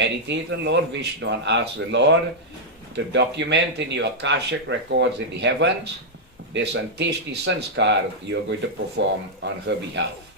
meditate on Lord Vishnu and ask the Lord to document in your Akashic records in the heavens this Antishti Sanskar you're going to perform on her behalf.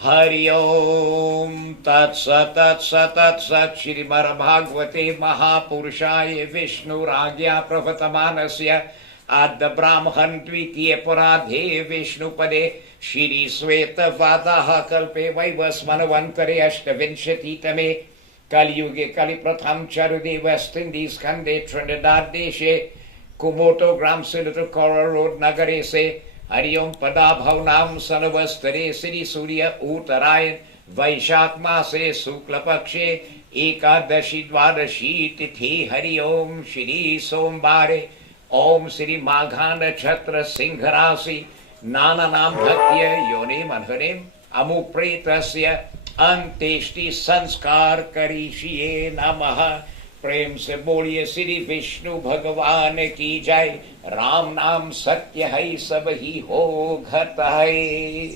Hari Om Tat Sat Tat Sat Tat Sat Shri Bhagavate Mahapurushaya Vishnu Ragya Pravatamanasya Adda Brahman Dvitiya Puradhe Vishnu Pade Shri Sweta Vadaha Kalpe Vaivasmanavantare Ashtavinshati Tame Kali Yuge Kali Pratham Charude West Indies Kande Trinidad Deshe Kumoto Gram Senator Kora Road Nagare Se Hari Om Pada Bhaunam Sanavastare Sri Surya Uttarayan Vaishak Mase Sukla Pakshe Ekadashi Dvadashi Tithi Hari Om Shri Sombare Om Sri Maghana Chatra Singharasi Nana Nam Bhatya Yonim Anharim Amupretasya Anteshti Sanskar Karishiye Namaha प्रेम से बोलिए श्री विष्णु भगवान की जय राम नाम सत्य है सब ही हो घट है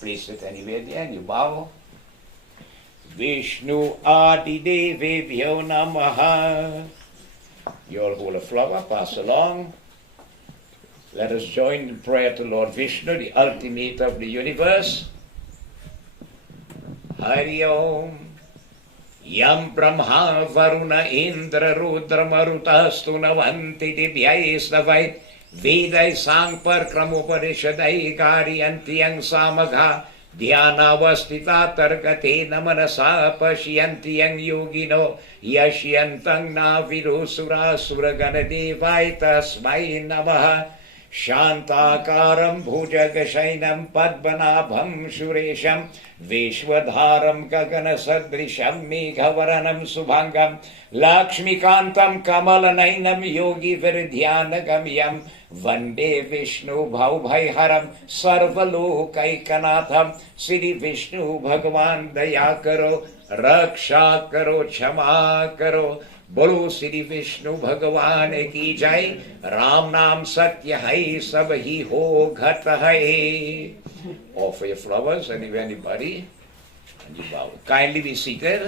please sit anywhere and you bow Vishnu Adi Devebhyo Namaha you all hold a flower pass along let us join in prayer to Lord Vishnu the ultimate of the universe Hari Om Yam Brahma Varuna Indra Rudra Marutastu Navanti Divyai Savai Vedai Sangpar Kramoparishadai Garyantyang Samagha Dhyanavastita Targate Namanasa Pashyantiyang Yogino Yashyantang Navirusura Suraganadevai Tasmai Namaha Shantakaram Bhujagashainam Padmanabham Shuresham Vishwadharam Gagana Sadrisham Meghavaranam Subhangam Lakshmikantam Kamalanainam Yogi Viridhyanagamyam Vande Vishnu Bhaubhaiharam Sarvalokaikanaatham Sri Vishnu Bhagavan Daya Karo Raksha Karo Chama Karo बोलो श्री विष्णु भगवान की जय राम नाम सत्य है सब ही हो घट है offer your flowers and if anybody and you bow kindly be seated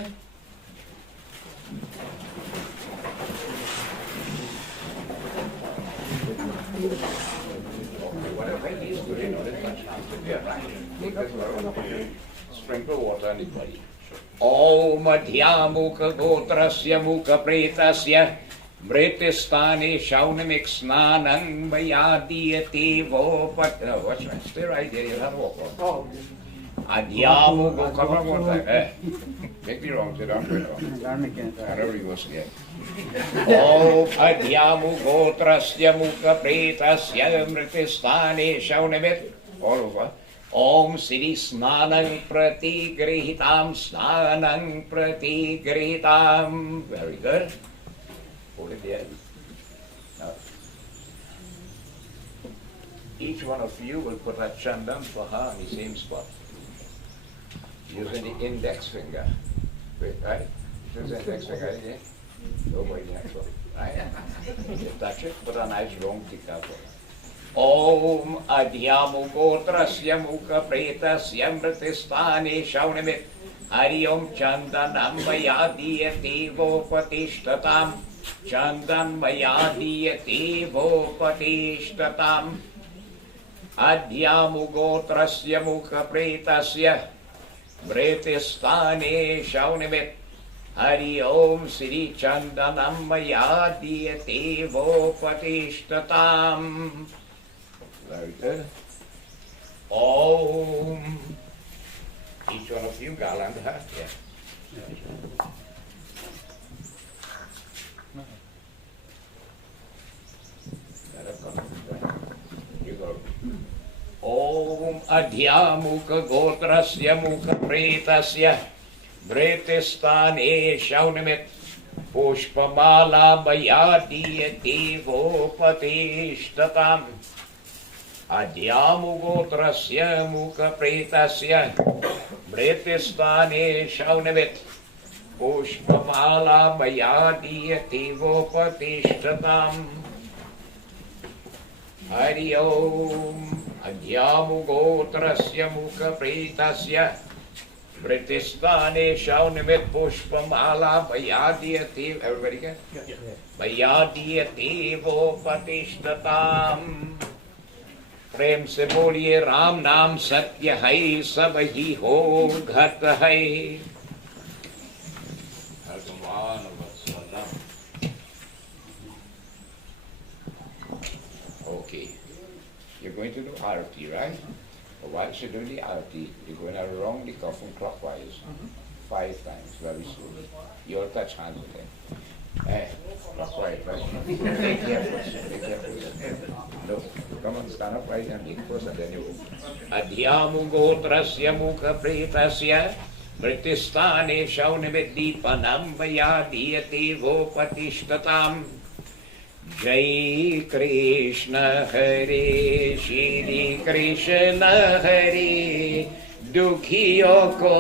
whatever it is good in order to sprinkle water on anybody Om Adhyamukha Gotrasya Mukha Pretasya Mritistane Shaunamik Snanang Mayadiyate Vopat. Watch right, stay right there, you'll have walk on. Adhyamukha, come on one time. Make me wrong, sit down, whatever you was there. Om Adhyamukha Gotrasya Mukha Pretasya Mritistane Shaunamik. All over. Om Sri Snanang Pratigrihitam Snanang Pratigrihitam. Very good. Hold it there. Now, each one of you will put a chandan for her on the same spot. Using the index finger. Wait, right? Use the index finger, right? Yeah? Over the next one. Right? You touch it, put a nice long tikka for her. Om Adhyamugotrasya Mukha Pretasya Mritistane Shaunamit Hari Om Chandanam Mayadiyate Vopatishtatam Chandan Mayadiyate Vopatishtatam Adhyamugotrasya Mukha Pretasya Mritistane Shaunamit Hari Om Sri Chandanam Mayadiyate Vopatishtatam Very good. Om. Each one of you, garland her. Yeah. You go. Om Adhyamukha Gotrasya Mukha Pretasya Bretistane Shaunamit Pushpamala Bayadiyate Vopatishtatam Adhyamugotrasya Mukha Pretasya Mritistane Shaunavit Pushpamala Mayadiyate Vopatishtatam Hari Om Adhyamugotrasya Mukha Pretasya Vritistane Shaunimit Pushpamala Bayadiyati. Everybody get? Yeah. Bayadiyati Vo Patishtatam. प्रेम से बोलिए राम नाम सत्य है सब ही हो घट है. Okay, you're going to do arati, right? But while you're doing the arati, you're going around the coffin clockwise 5 times, very slowly. You'll touch hands with them. Clockwise, right? Be careful. No, come on, stand up right and first and then you go. Adhyamu gotrasya mukha pretasya Vritistane shaunimiddipanam vayadiyate vopatishtatam. Jai Krishna Hare Shri Krishna Hare Dukhiyo ko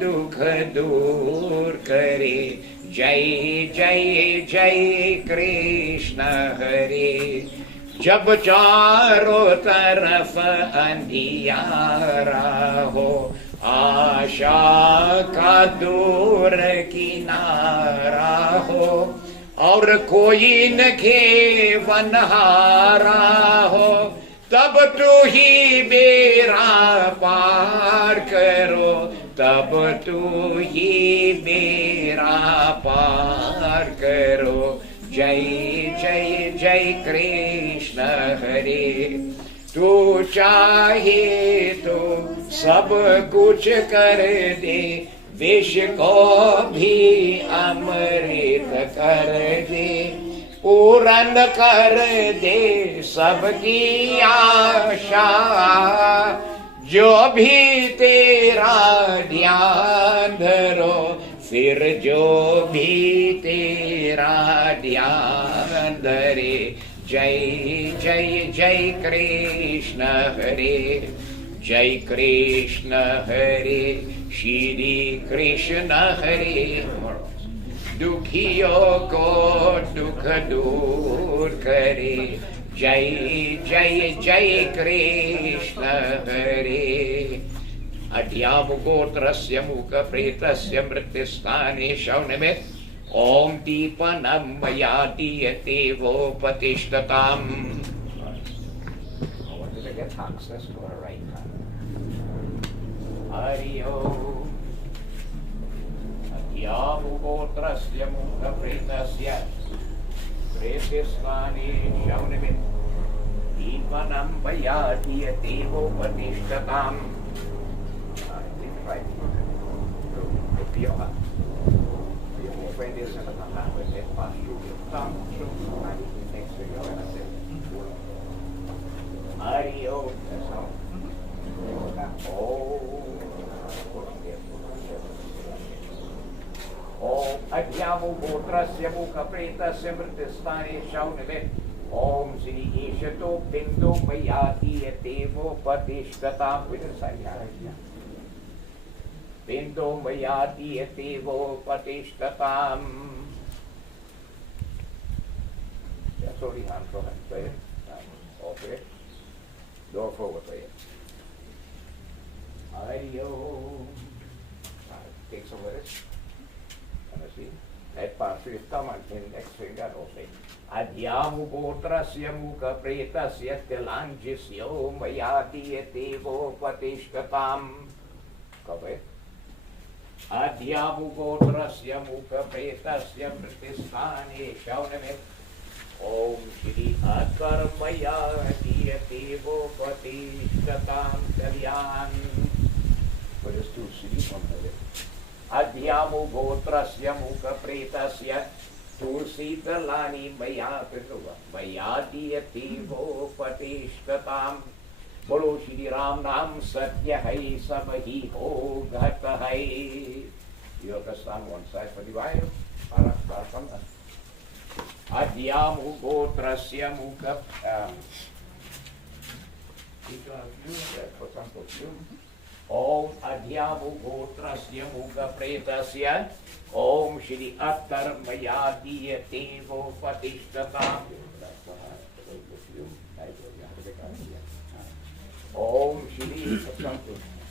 dukh dur kare. Jai Jai Jai Krishna Hare. जब चारों तरफ अंधियारा हो आशा का दूर किनारा हो और कोई न खेवनहारा हो तब तू ही मेरा पार करो तब तू ही मेरा पार करो. जय जय जय कृष्ण हरे. तू चाहे तो सब कुछ कर दे विष को भी अमृत कर दे पूर्ण कर दे सबकी आशा. जो भी तेरा ध्यान धरो फिर जो भी तेरा ध्यान धरे. जय जय जय कृष्ण हरे. जय कृष्ण हरे श्री कृष्ण हरे. दुखियों को दुख दूर करे. जय जय जय कृष्ण हरे. अड्यामु गोत्रस्य मुख प्रेतस्य मृत्युस्थाने शौनमित् ओम दीपनं मया दीयते वोपतिष्ठताम्. हरि ओम. अड्यामु गोत्रस्य मुख प्रेतस्य मृत्युस्थाने शौनमित् दीपनं मया दीयते वोपतिष्ठताम्. Right. So, look to your heart. Your friend is in the hand with that pass through your tongue, through next to your and I said, Hari Om. That's all. Om Adhyamu Gotrasya Mukha Pretasya Mritisthane Shaunimit Om Sri Ishato Pindo Mayati Yatevo Patishtatam. With the side. Pindo mayati yatevo patishtatam. Yeah, sorry, hand for hand. Play it. Okay. Go forward, play it. Ayo. Take some of this. Can I see? That part will come and then next finger also. Adhyamu gotrasya mukha pretasya telangisyo mayati yatevo patishtatam. Cover it. Adhyamu gotrasya mukha pretasya mritisthane shaunamit Om Shri Akarmaya Diyate Vopatishtatam Kalyan. What is to Shri from the Adhyamu gotrasya mukha pretasya Tulsi Talani Maya Pitruva Maya Diyate Vopatishtatam. बोलो श्री राम नाम सत्य है सब ही हो घट है. You have to stand one side for the Bible. Adhyamu gotrasya mukha Om Adhyamu gotrasya mukha pretasya Om Shri Attar Maya Diyate Vopatishtatam. Om Shri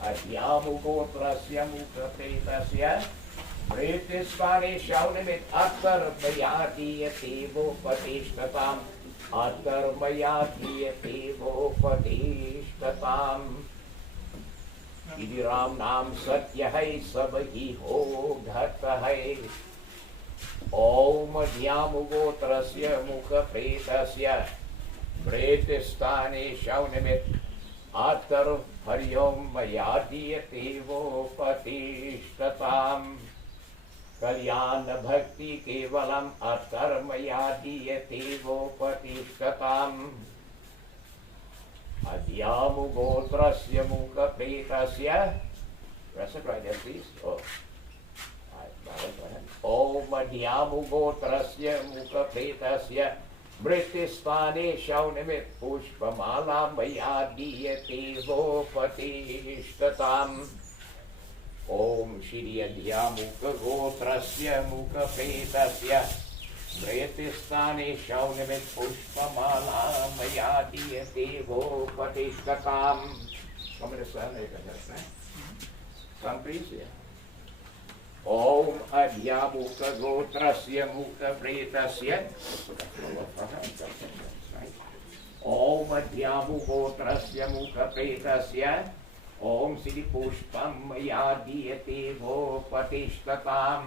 Adyamugotrasya mukapretasya Vritisvane shaunimit attarmayadiyatevo patishtatam attarmayadiyatevo patishtatam Shri Ram Nam Satya hai sab hi ho ghat hai Om Adyamugotrasya mukapretasya Vritisvane shaunimit Attar Haryom Mayadiyatevo Patishtatam Kalyana Bhakti Kevalam Attar Mayadiyatevo Patishtatam Adyamugotrasya Mukha Pretasya. Press it right there, please. Oh. Om Adyamugotrasya Mukha Pretasya Britistane Shaunimit Pushpamala Mayadiyatevo Patishtatam Om Shri Adhyamukha Gotrasya Mukha Pretasya Britistane Shaunimit Pushpamala Mayadiyatevo Patishtatam. Come in the sun, sun please, yeah. Om Adhyamukha Gotrasya Mukha Pretasya Om Adhyamugotrasya Mukha Pretasya Om Sri Pushpam Mayadiyatevo Patishtatam.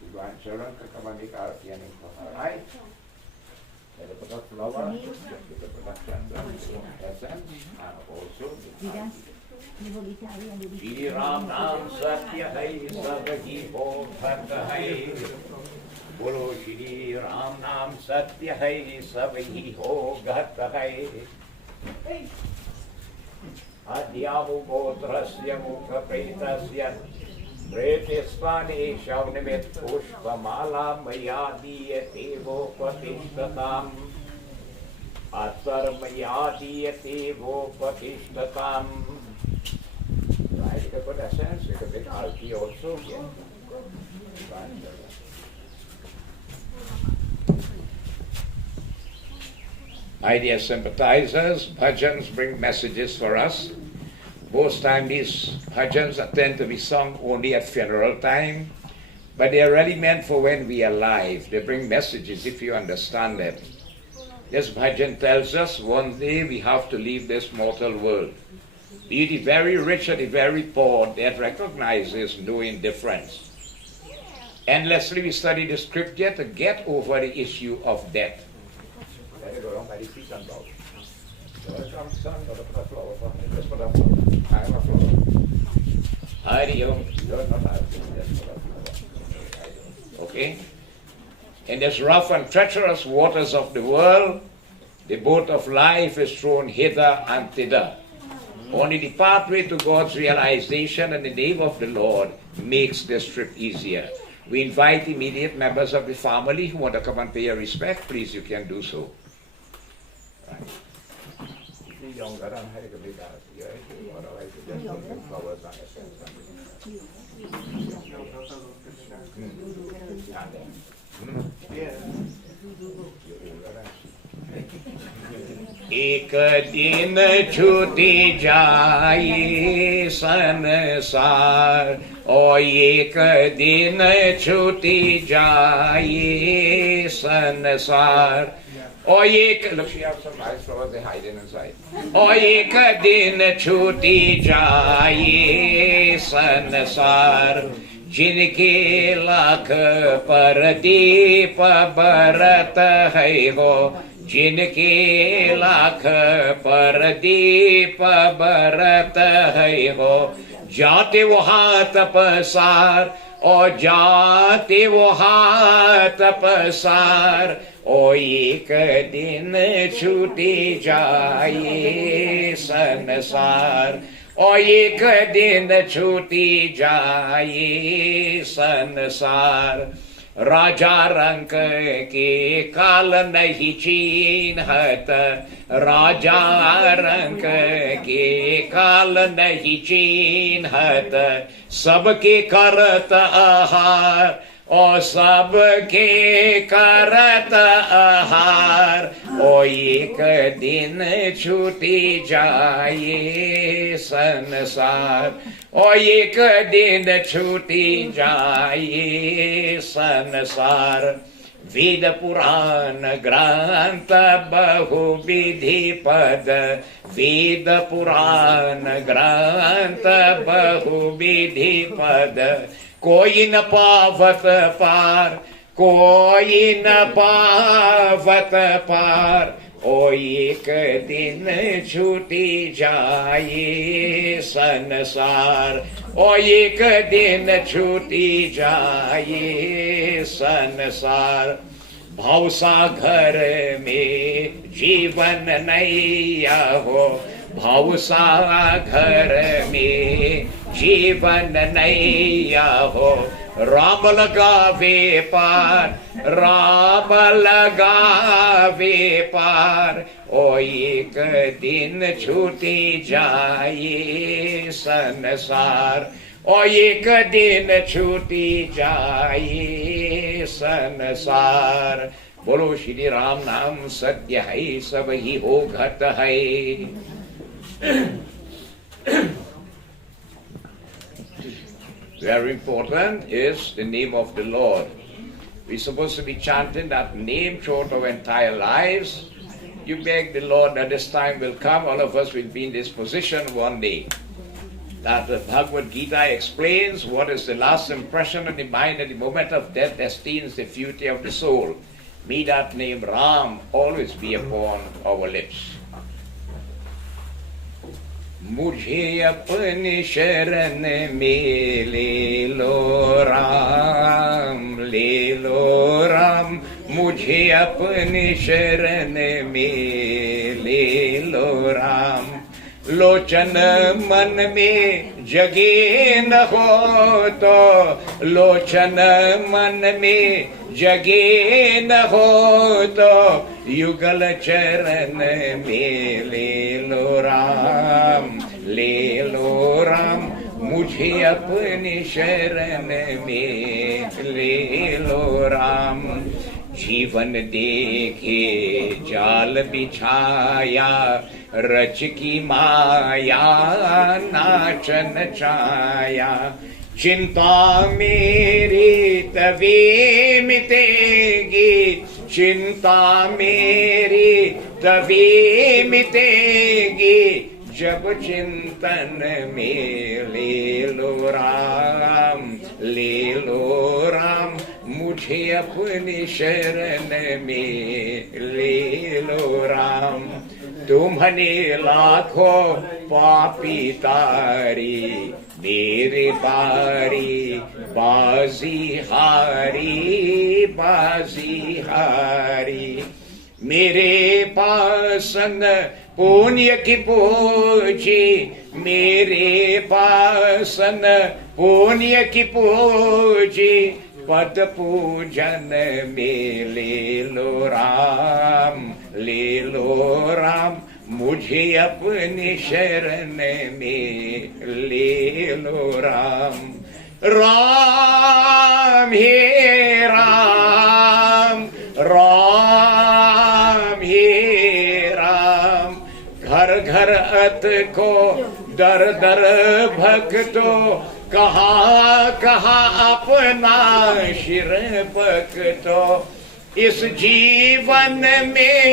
Tuhan seorang kekamani kartian yang kemarai. Ada pada flower, kita pernah candang, dan also. Shri Ram Nam Satya hai sab hi ho ghat hai Bolo Shri Ram Nam Satya hai sab hi ho ghat hai Adyamugotrasya Mukha Pretasya Vritisvane shaunimit pushpamala mayadiyatevo patishtatam Attar mayadiyatevo patishtatam. Right, you can put a sense, you can put alti also. Yeah. My dear sympathizers, bhajans bring messages for us. Most times these bhajans tend to be sung only at funeral time, but they are really meant for when we are alive. They bring messages if you understand them. This bhajan tells us one day we have to leave this mortal world. Be the very rich or the very poor, that recognizes no indifference. Endlessly we study the scripture to get over the issue of death. Okay? In this rough and treacherous waters of the world, the boat of life is thrown hither and thither. Only the pathway to God's realization in the name of the Lord makes this trip easier. We invite immediate members of the family who want to come and pay your respect. Please, you can do so. Right. एक दिन छूटी जाए संसार और एक दिन छूटी जाए संसार और एक दिन छूटी जाए संसार जिनके लाख परदीप बरत है हो जिनके लाख परदीप बरत है हो जाते वो हाथ पसार और जाते वो हाथ पसार ओ एक दिन छूटी जाए संसार ओ एक दिन छूटी जाए संसार राजा रंक के काल नहीं चीन्हत राजा रंक के काल नहीं चीन्हत सबके करत आहार ओ सबके करत आहार, ओ एक दिन छूटी जाए संसार, ओ एक दिन छूटी जाए संसार। वेद पुराण ग्रंथ बहुविधि पद, वेद पुराण ग्रंथ बहुविधि पद, कोई न पावत पार, कोई न पावत पार, ओ एक दिन छूटी जाए संसार, ओ एक दिन छूटी जाए संसार। भवसागर में जीवन नैया हो, भवसागर में जीवन नैया हो, राम लगावे पार, राम लगावे पार, ओ एक दिन छूटी जाए संसार, ओ एक दिन छूटी जाए संसार। बोलो श्री राम नाम सत्य है, सब ही हो घट है। Very important is the name of the Lord. We're supposed to be chanting that name throughout our entire lives. You beg the Lord that this time will come, all of us will be in this position one day. That the Bhagavad Gita explains what is the last impression of the mind at the moment of death destines the future of the soul. May that name Ram always be upon our lips. मुझे अपनी शरण में ले लो राम, ले लो राम, मुझे अपनी शरण में ले लो राम। लोचन मन में जगे न हो तो, लोचन मन में जगे न हो तो, युगल चरण में ले लो राम, ले लो राम, मुझे अपनी शरण में ले लो राम। जीवन देखे जाल बिछाया, रच की माया नाचन छाया। चिंता मेरी तभी मिटेगी, चिंता मेरी तभी मिटेगी, जब चिंतन में ले लो राम, ले लो राम, मुझे अपनी शरण में ले लो राम। तुम्हारे लाखों पापी तारी, मेरे बारी बाजी हारी, बाजी हारी। मेरे पासन पुण्य की पूजी, मेरे पासन पुण्य की पूजी, पद पूजन में ले लो राम, ले लो राम, मुझे अपनी शरण में ले लो राम। राम हे राम, राम हे राम, घर घर अत को दर दर भक्तो, कहाँ कहाँ अपना शिर पकतो। इस जीवन में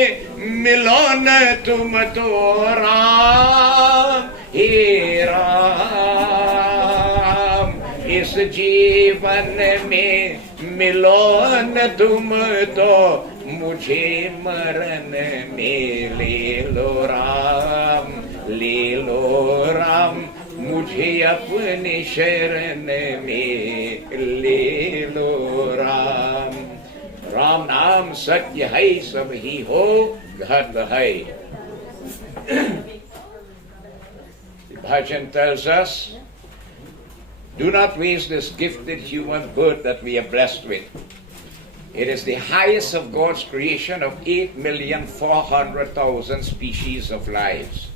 मिलो न तुम तो राम हे राम, इस जीवन में मिलो न तुम तो, मुझे मरण में ले लो राम, ले लो राम, मुझे अपनी शरण में ले लो राम। राम नाम सत्य है, सब ही हो घट है। The Bhajan tells us, do not waste this gifted human birth that we are blessed with. It is the highest of God's creation of 8,400,000 species of lives.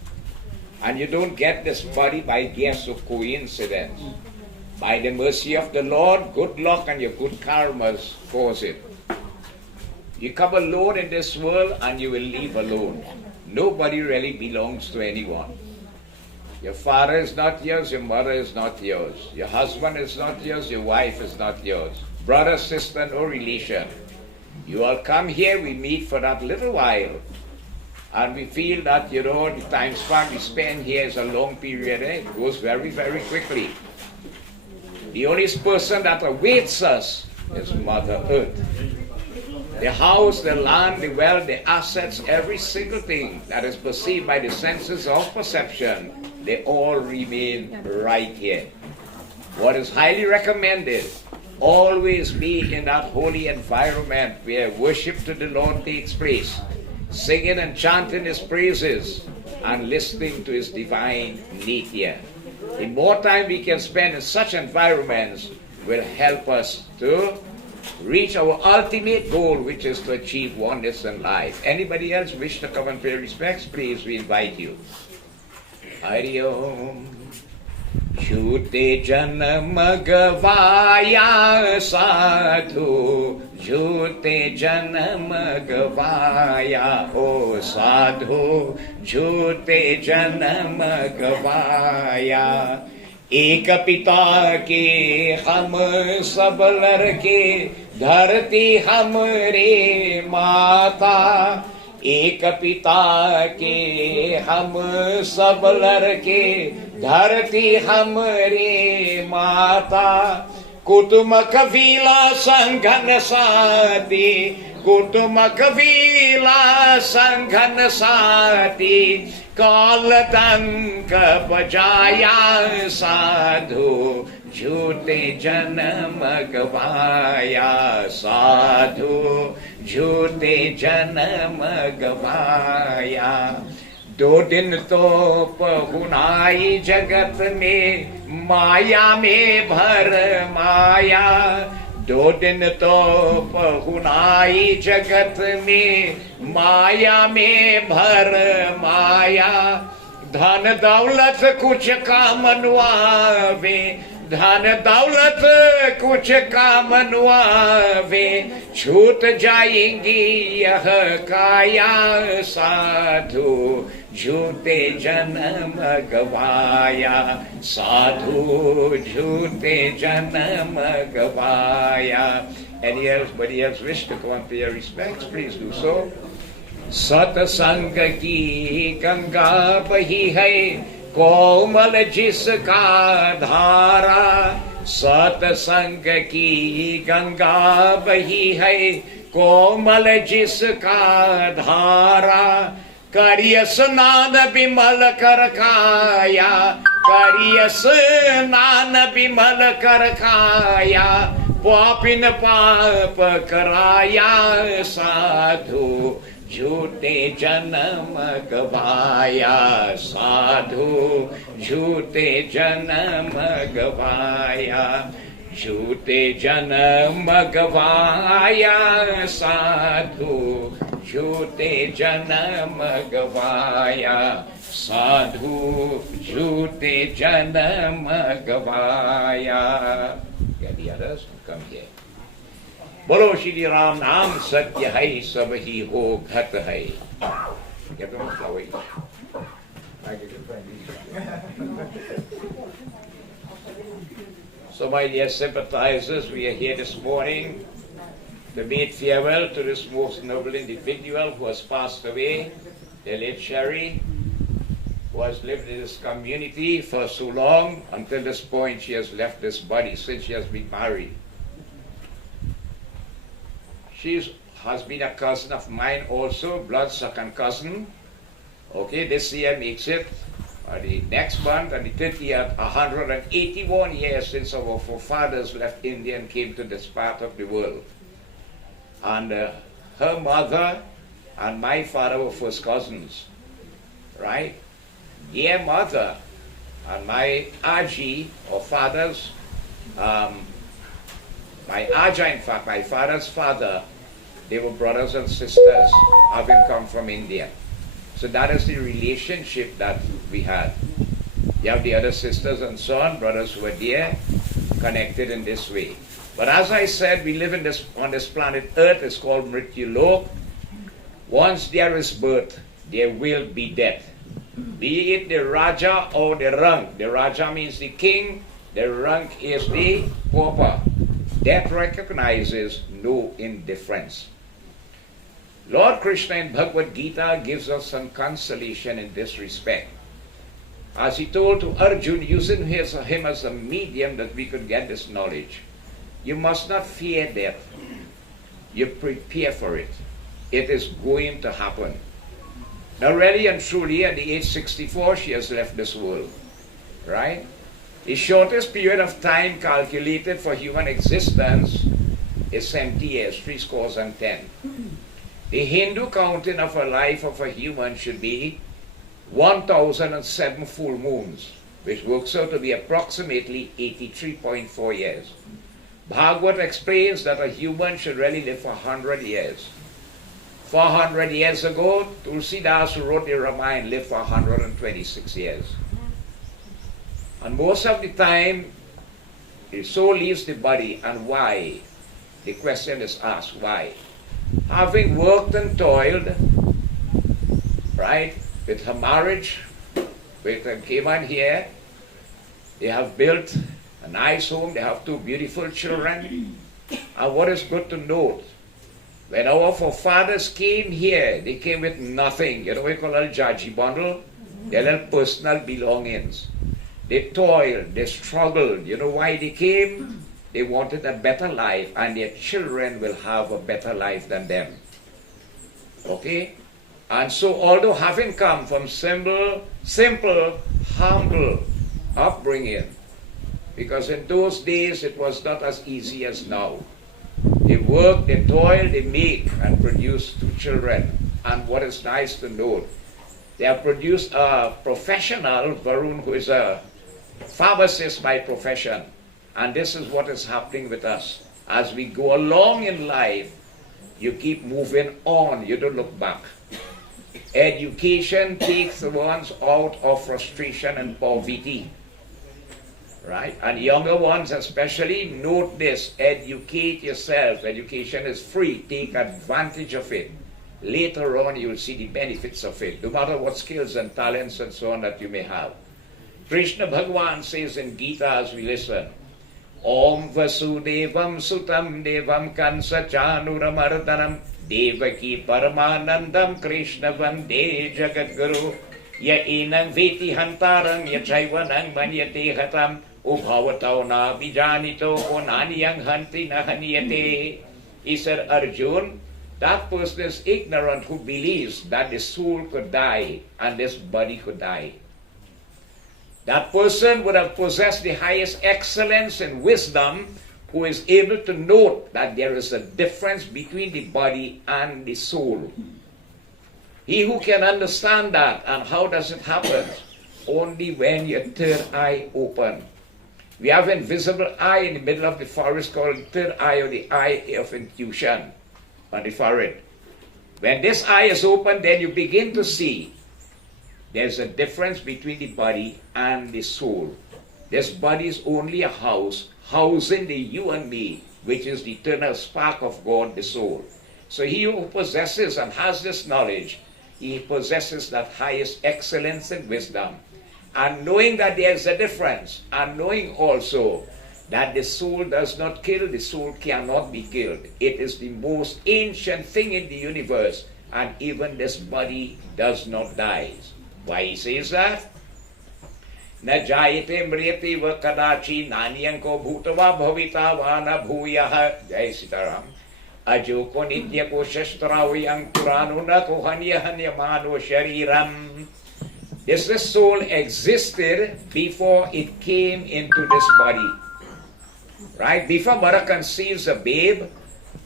And you don't get this body by guess or coincidence. By the mercy of the Lord, good luck and your good karmas cause it. You come alone in this world and you will leave alone. Nobody really belongs to anyone. Your father is not yours, your mother is not yours. Your husband is not yours, your wife is not yours. Brother, sister, no relation. You all come here, we meet for that little while. And we feel that, the time span we spend here is a long period. It goes very, very quickly. The only person that awaits us is Mother Earth. The house, the land, the wealth, the assets, every single thing that is perceived by the senses of perception, they all remain right here. What is highly recommended, always be in that holy environment where worship to the Lord takes place, singing and chanting His praises and listening to His divine nature. The more time we can spend in such environments will help us to reach our ultimate goal, which is to achieve oneness in life. Anybody else wish to come and pay respects? Please, we invite you. Hari Om. Jhute janam gavaya sadhu, jhute janam gavaya, o sadhu, jhute janam gavaya. एक पिता के हम सब लड़के, धरती हमरे माता। एक पिता के हम सब लड़के, धरती हमरे माता। कुटुंब कबीला संघन साथी, कुटुंब कबीला संघन साथी। काल डंक बजाया साधु, झूठे जन्म गवाया साधु, झूठे जन्म गवाया। 2 दिन तो पहुनाई जगत में, माया में भर माया। 2 दिन तो पहुनाई जगत में, माया में भर माया। धन दौलत कुछ काम नुआवे, धन दौलत कुछ काम नुआवे। छूट जाएंगी यह काया साधु, झूठे जन्म गवाया साधु, झूठे जन्म गवाया। Anybody else wish to come and pay your respects? Please do so. सतसंग की गंगा बही है, कोमल जिसका धारा। सतसंग की गंगा बही है, कोमल जिसका धारा। करिय स्नान विमल कर खाया, करिय स्नान विमल कर खाया। पापिन पाप कराया साधु, झूठे जन्म गवाया साधु, झूठे जन्म गवाया। झूठे जन्म गवाया साधु, झूठे जन्म गवाया साधु, झूठे जन्म गवाया। Get the others to come here. बोलो श्री राम नाम सत्य है, सब ही हो घट है। Get them flowing. So my dear sympathizers, we are here this morning to bid farewell to this most noble individual who has passed away, the late Sherry, who has lived in this community for so long. Until this point, she has left this body since she has been married. She has been a cousin of mine also, blood second cousin. Okay, this year makes it the next month, and the 30th, 181 years since our forefathers left India and came to this part of the world. And her mother and my father were first cousins, right? Their mother and my Aji, or fathers, my Aja, in fact, my father's father, they were brothers and sisters, having come from India. So that is the relationship that we had. You have the other sisters and so on, brothers who were there. connected in this way. But as I said, we live on this planet Earth. It's called Mrityulok. Once there is birth, there will be death. Be it the Raja or the rank. The Raja means the king. The rank is the pauper. Death recognizes no indifference. Lord Krishna in Bhagavad Gita gives us some consolation in this respect. As he told to Arjuna, using him as a medium that we could get this knowledge, you must not fear death. You prepare for it. It is going to happen. Now really and truly, at the age 64, she has left this world. Right? The shortest period of time calculated for human existence is 70 years, 70. The Hindu counting of a life of a human should be 1007 full moons, which works out to be approximately 83.4 years. Bhagavad explains that a human should really live for 100 years. 400 years ago, Tulsidas, who wrote the Ramayana, lived for 126 years. And most of the time, the soul leaves the body. And why? The question is asked, why? Having worked and toiled, right, with her marriage, came on here, they have built a nice home, they have 2 beautiful children. And what is good to note, when our forefathers came here, they came with nothing. You know what we call a jaji bundle? Their little personal belongings. They toiled, they struggled. You know why they came? They wanted a better life, and their children will have a better life than them. Okay? And so, although having come from simple, humble upbringing, because in those days it was not as easy as now. They work, they toil, they make and produce 2 children. And what is nice to note, they have produced a professional, Varun, who is a pharmacist by profession. And this is what is happening with us. As we go along in life, you keep moving on, you don't look back. Education takes the ones out of frustration and poverty. Right? And younger ones especially, note this, educate yourself. Education is free, take advantage of it. Later on you will see the benefits of it, no matter what skills and talents and so on that you may have. Krishna Bhagavan says in Gita as we listen, Om Vasudevam Sutam Devam Kansa Chanuramardanam Devaki Paramanandam Krishna Vande Jagadguru Ya Enang Veti Hantaram Ya Chaivanang Manyate Hatam Ubhavatao Na Bijanito Onaniyang Hanti Nahaniyate. He said, Arjun, that person is ignorant who believes that the soul could die and this body could die. That person would have possessed the highest excellence and wisdom, who is able to note that there is a difference between the body and the soul. He who can understand that, and how does it happen? Only when your third eye open. We have an invisible eye in the middle of the forest called the third eye, or the eye of intuition on the forehead. When this eye is open, then you begin to see there's a difference between the body and the soul. This body is only a house, housing the you and me, which is the eternal spark of God, the soul. So he who possesses and has this knowledge, he possesses that highest excellence and wisdom. And knowing that there's a difference, and knowing also that the soul does not kill, the soul cannot be killed. It is the most ancient thing in the universe, and even this body does not die. Why he says that? Na jayate mriyate va kadachi nanyanko bhutava bhavita vana bhuyaha. Jai Sitaram. Ajo ko nitya ko shastravyang purano na ko hanya mano shariram. This soul existed before it came into this body. Right? Before mother conceives a babe,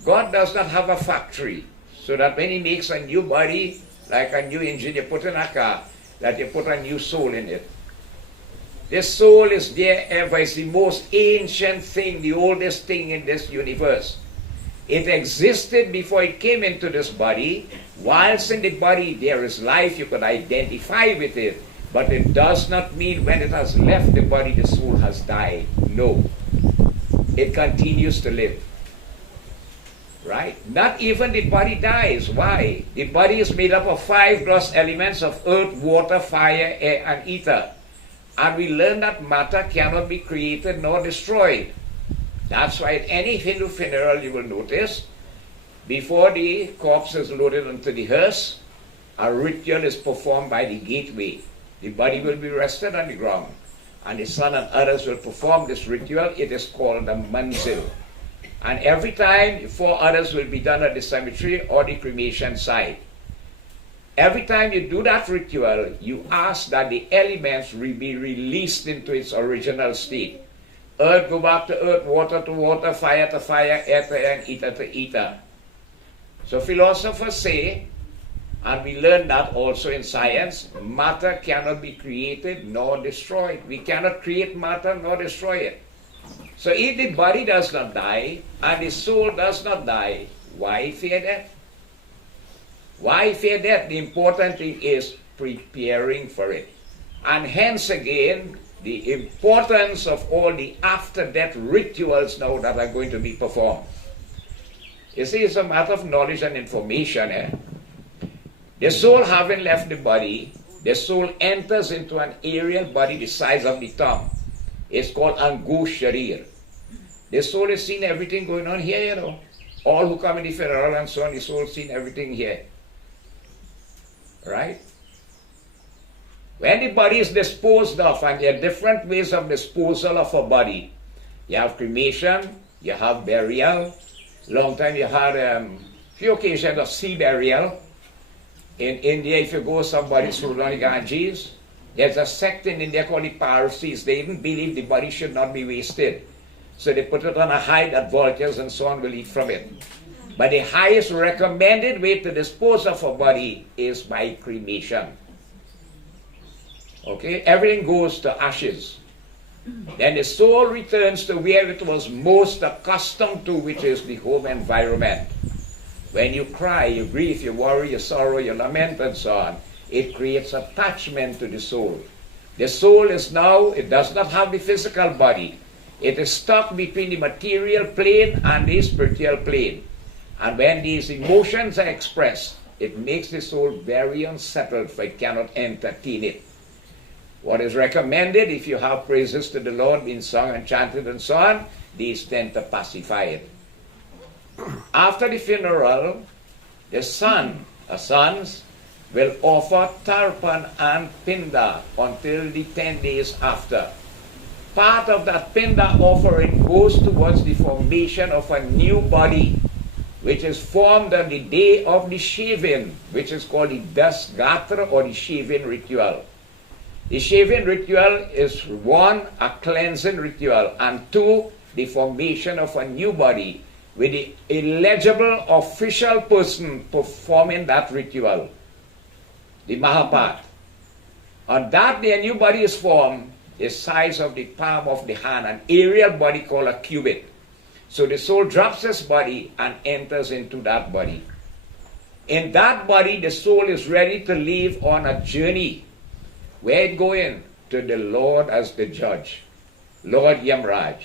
God does not have a factory. So that when he makes a new body, like a new engine you put in a car, that you put a new soul in it. This soul is there ever. It's the most ancient thing, the oldest thing in this universe. It existed before it came into this body. Whilst in the body there is life, you could identify with it. But it does not mean when it has left the body, the soul has died. No. it continues to live. Right? Not even the body dies. Why? The body is made up of 5 gross elements of earth, water, fire, air, and ether. And we learn that matter cannot be created nor destroyed. That's why at any Hindu funeral you will notice, before the corpse is loaded onto the hearse, a ritual is performed by the gateway. The body will be rested on the ground, and the son and others will perform this ritual. It is called the manzil. And every time, 4 others will be done at the cemetery or the cremation site. Every time you do that ritual, you ask that the elements will be released into its original state. Earth go back to earth, water to water, fire to fire, air to air, and ether to ether. So philosophers say, and we learn that also in science, matter cannot be created nor destroyed. We cannot create matter nor destroy it. So if the body does not die and the soul does not die, why fear death? Why fear death? The important thing is preparing for it. And hence again, the importance of all the after-death rituals now that are going to be performed. You see, it's a matter of knowledge and information. The soul having left the body, the soul enters into an aerial body the size of the thumb. It's called Angu Sharir. The soul has seen everything going on here, you know. All who come in the funeral and so on, the soul has seen everything here. Right? When the body is disposed of, and there are different ways of disposal of a body. You have cremation, you have burial. Long time you had few occasions of sea burial. In India, if you go somebody's through the Ganges, there's a sect in India called the Parsis. They even believe the body should not be wasted. So they put it on a hide that vultures and so on will eat from it. But the highest recommended way to dispose of a body is by cremation. Okay, everything goes to ashes. Then the soul returns to where it was most accustomed to, which is the home environment. When you cry, you grieve, you worry, you sorrow, you lament, and so on, it creates attachment to the soul. The soul is now, it does not have the physical body. It is stuck between the material plane and the spiritual plane. And when these emotions are expressed, it makes the soul very unsettled, for it cannot entertain it. What is recommended, if you have praises to the Lord being sung and chanted and so on, these tend to pacify it. After the funeral, the sons will offer tarpan and pinda until the 10 days after. Part of that pinda offering goes towards the formation of a new body, which is formed on the day of the shaving, which is called the dasgatra or the shaving ritual. The shaving ritual is 1, a cleansing ritual, and 2, the formation of a new body with the eligible official person performing that ritual, the Mahapat. On that day, a new body is formed, the size of the palm of the hand, an aerial body called a cubit. So the soul drops its body and enters into that body. In that body, the soul is ready to leave on a journey. Where it going? To the Lord as the judge, Lord Yamraj.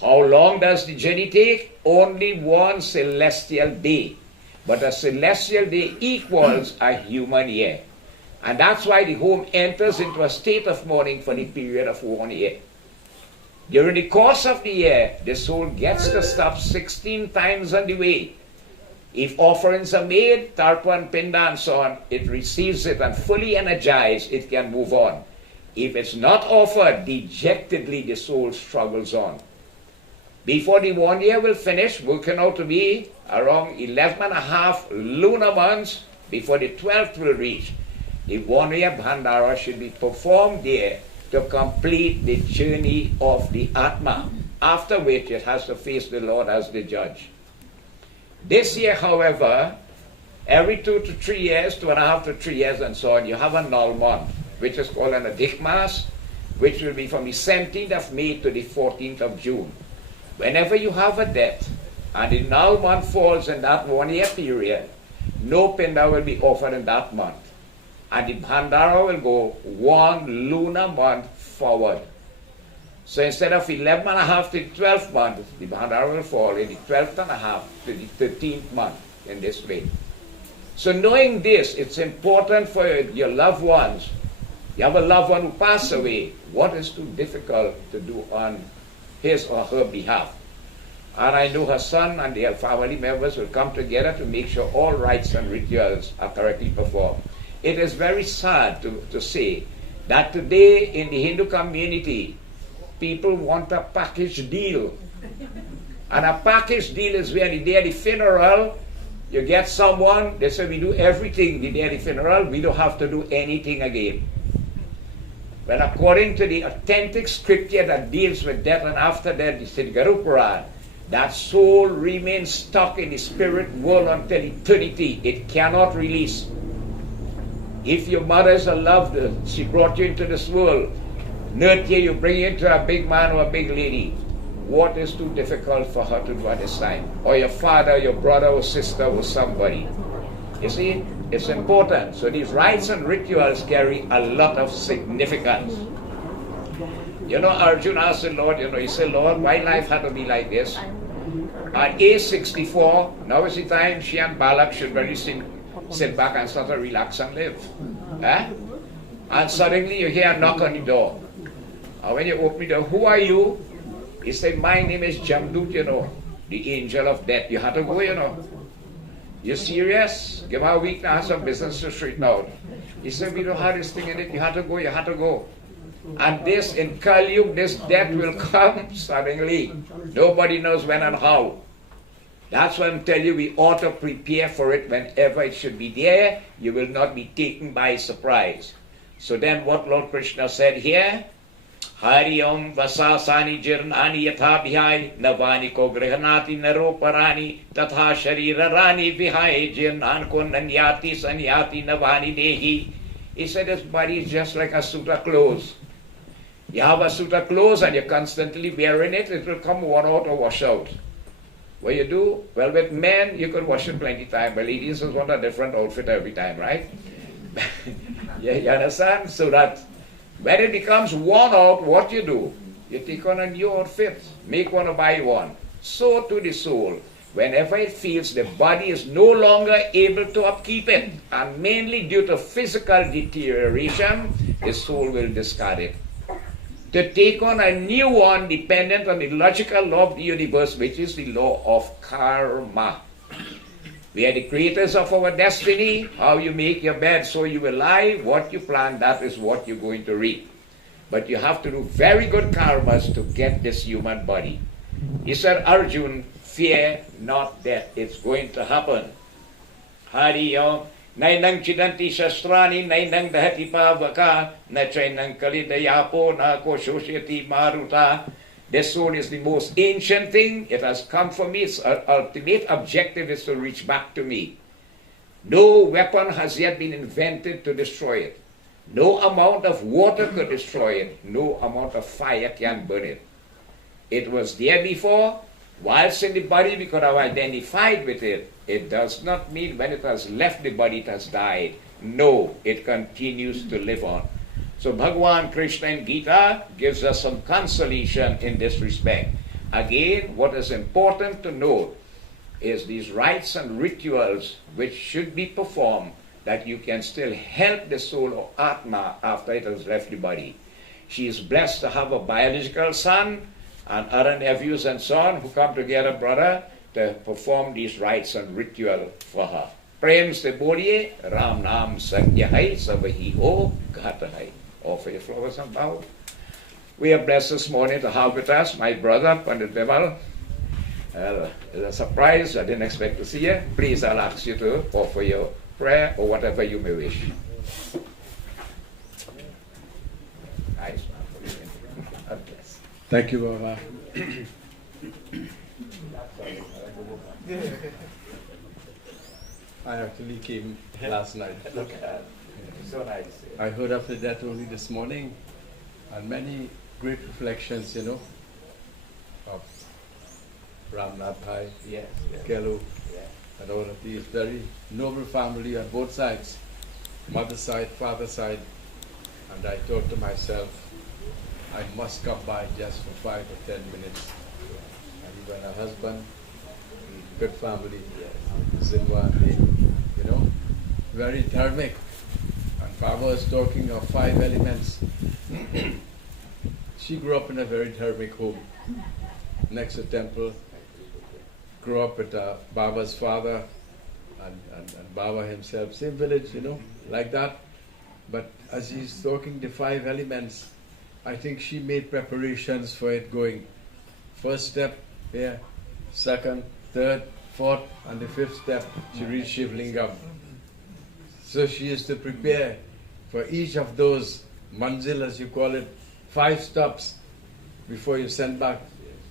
How long does the journey take? Only 1 celestial day. But a celestial day equals a human year. And that's why the home enters into a state of mourning for the period of 1 year. During the course of the year, the soul gets to stop 16 times on the way. If offerings are made, tarpan, pinda, and so on, it receives it, and fully energized, it can move on. If it's not offered, dejectedly the soul struggles on. Before the 1 year will finish, working out to be around 11.5 lunar months before the 12th will reach, the 1 year Bhandara should be performed there to complete the journey of the Atma, after which it has to face the Lord as the judge. This year, however, every 2 to 3 years, 2.5 to 3 years and so on, you have a null month, which is called an Adhik, which will be from the 17th of May to the 14th of June. Whenever you have a death, and the null month falls in that 1 year period, no pinda will be offered in that month. And the Bhandara will go 1 lunar month forward. So instead of 11 and a half to the 12th month, the Bhandara will fall in the 12th and a half to the 13th month in this way. So knowing this, it's important for your loved ones. You have a loved one who passed away. What is too difficult to do on his or her behalf? And I know her son and their family members will come together to make sure all rites and rituals are correctly performed. It is very sad to say that today in the Hindu community, people want a package deal. And a package deal is where the day of the funeral, you get someone, they say we do everything the day of the funeral, we don't have to do anything again. Well, according to the authentic scripture that deals with death and after death, the Scriptural, that soul remains stuck in the spirit world until eternity. It cannot release. If your mother is a loved, she brought you into this world, nurture you, bring you into a big man or a big lady, what is too difficult for her to do at this time? Or your father, your brother or sister or somebody. You see, it's important. So these rites and rituals carry a lot of significance. You know, Arjuna asked the Lord, he said, Lord, why life had to be like this? At age 64, now is the time she and Balak should really sit back and start to relax and live. And suddenly you hear a knock on the door. And when you open the door, who are you? He said, my name is Jamdut, the angel of death. You had to go, You serious? Give her a week now, some business to straighten out. He said, we don't have this thing in it. You have to go. And this, in Kali Yuga, this death will come suddenly. Nobody knows when and how. That's why I'm telling you, we ought to prepare for it whenever it should be there. You will not be taken by surprise. So then what Lord Krishna said here, Hari Om Vasasani Jirnani Yatha Bihai Navani Ko Grihanati Naro Parani Tatha Sharira Rani Vihai Jirnan Ko Nanyati Sanyati Navani Dehi. He said his body is just like a suit of clothes. You have a suit of clothes and you're constantly wearing it, it will come worn out or wash out. What you do? Well, with men, you could wash it plenty of time, but ladies just want a different outfit every time, right? You understand? So that when it becomes worn out, what you do? You take on a new outfit, make one or buy one. So to the soul, whenever it feels the body is no longer able to upkeep it, and mainly due to physical deterioration, the soul will discard it. To take on a new one dependent on the logical law of the universe, which is the law of karma. We are the creators of our destiny. How you make your bed, so you will lie. What you plant, that is what you're going to reap. But you have to do very good karmas to get this human body. He said, Arjun, fear not death. It's going to happen. Hari Om. Nainang chidanti shastrani, nainang dahati pavaka, na chainang kalidayapo, na koshoshiti maruta. This soul is the most ancient thing. It has come for me. Its ultimate objective is to reach back to me. No weapon has yet been invented to destroy it. No amount of water could destroy it. No amount of fire can burn it. It was there before. Whilst in the body we could have identified with it. It does not mean when it has left the body it has died. No, it continues to live on. So Bhagavan Krishna in Gita gives us some consolation in this respect. Again, what is important to note is these rites and rituals which should be performed that you can still help the soul or Atma after it has left the body. She is blessed to have a biological son and other nephews and so on who come together, brother, to perform these rites and ritual for her. Prem se boliye, Ram Nam Sanya Hai, Savahi Ho Gata Hai. Offer your flowers and bow. We are blessed this morning to have with us my brother, Pandit Bimal. It's a surprise, I didn't expect to see you. Please, I'll ask you to offer your prayer or whatever you may wish. Nice. Thank you, Baba. I actually came last night. Look at so nice. I heard of the death only this morning, and many great reflections, of Ramnath Bhai, Yes. Kelu, Yeah. and all of these very noble family on both sides, mother side, father side, and I thought to myself, I must come by just for 5 or 10 minutes. And even her husband, good family, Zimwa, you know, very dharmic. And Baba was talking of 5 elements. She grew up in a very dharmic home, next to temple. Grew up with Baba's father and Baba himself, same village, you know, like that. But as he's talking the 5 elements, I think she made preparations for it going. First step here, second, third, fourth, and the 5th step, she reached Shivlingam. So she used to prepare for each of those manzil, as you call it, 5 stops before you send back.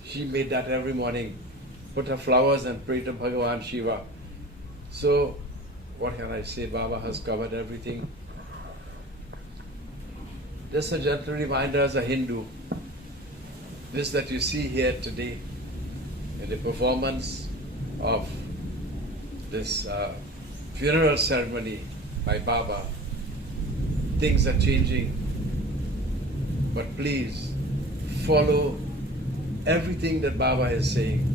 She made that every morning. Put her flowers and pray to Bhagavan Shiva. So, what can I say? Baba has covered everything. Just a gentle reminder as a Hindu, this that you see here today in the performance of this funeral ceremony by Baba, things are changing. But please follow everything that Baba is saying.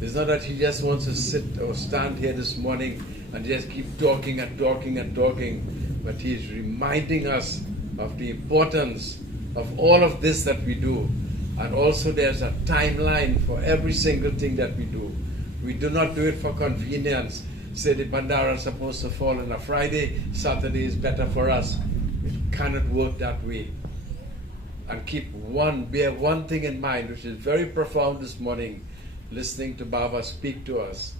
It's not that he just wants to sit or stand here this morning and just keep talking and talking and talking, but he is reminding us of the importance of all of this that we do. And also there's a timeline for every single thing that we do. We do not do it for convenience. Say the bandara is supposed to fall on a Friday, Saturday is better for us. It cannot work that way. And bear one thing in mind, which is very profound this morning, listening to Baba speak to us.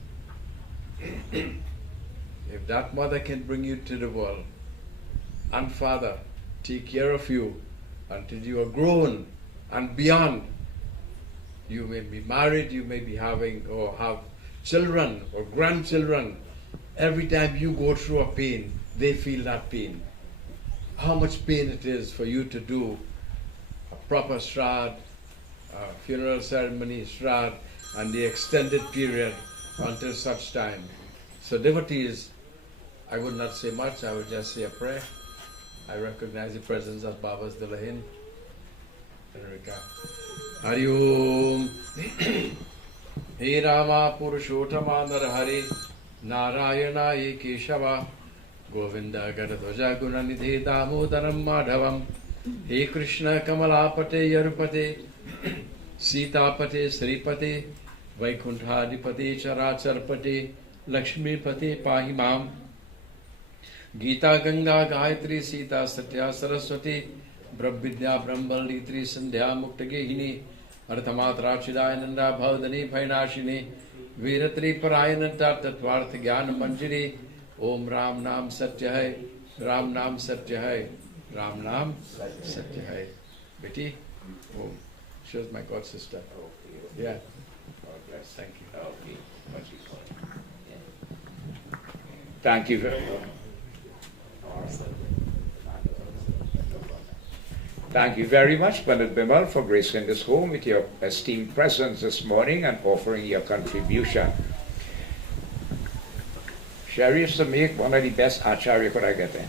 If that mother can bring you to the world, and father, take care of you until you are grown and beyond. You may be married, you may be having or have children or grandchildren. Every time you go through a pain, they feel that pain. How much pain it is for you to do a proper shroud, a funeral ceremony, shroud, and the extended period until such time. So devotees, I would not say much, I would just say a prayer. I recognize the presence of Baba's Dilahin. Hari Om. He Rama Purushottama Narahari Narayana Keshava Govinda Gadadvaja Gunanidhe Damodaram Madhavam He Krishna Kamalapate Yarupate Sitapate Sripate Vaikuntadipate Characharpate Lakshmipate Pahimam Gita Ganga Gayatri Sita Satya Saraswati Brahvidya Brahmbalitri Sandhya Muktagehini Arthamatra Chidayananda Bhavdani Bhainashini Viratri Parayananta Tatvarth Gyan Manjiri Om Ram Nam Satya Hai Ram Nam Satya Hai Ram Nam Satya Hai. Betty, Om. She was my god sister. Yeah. God bless. Thank you. Thank you very much. Thank you very much, Pandit Bimal, for gracing this home with your esteemed presence this morning and offering your contribution. Sherry used to make one of the best acharya could I get in,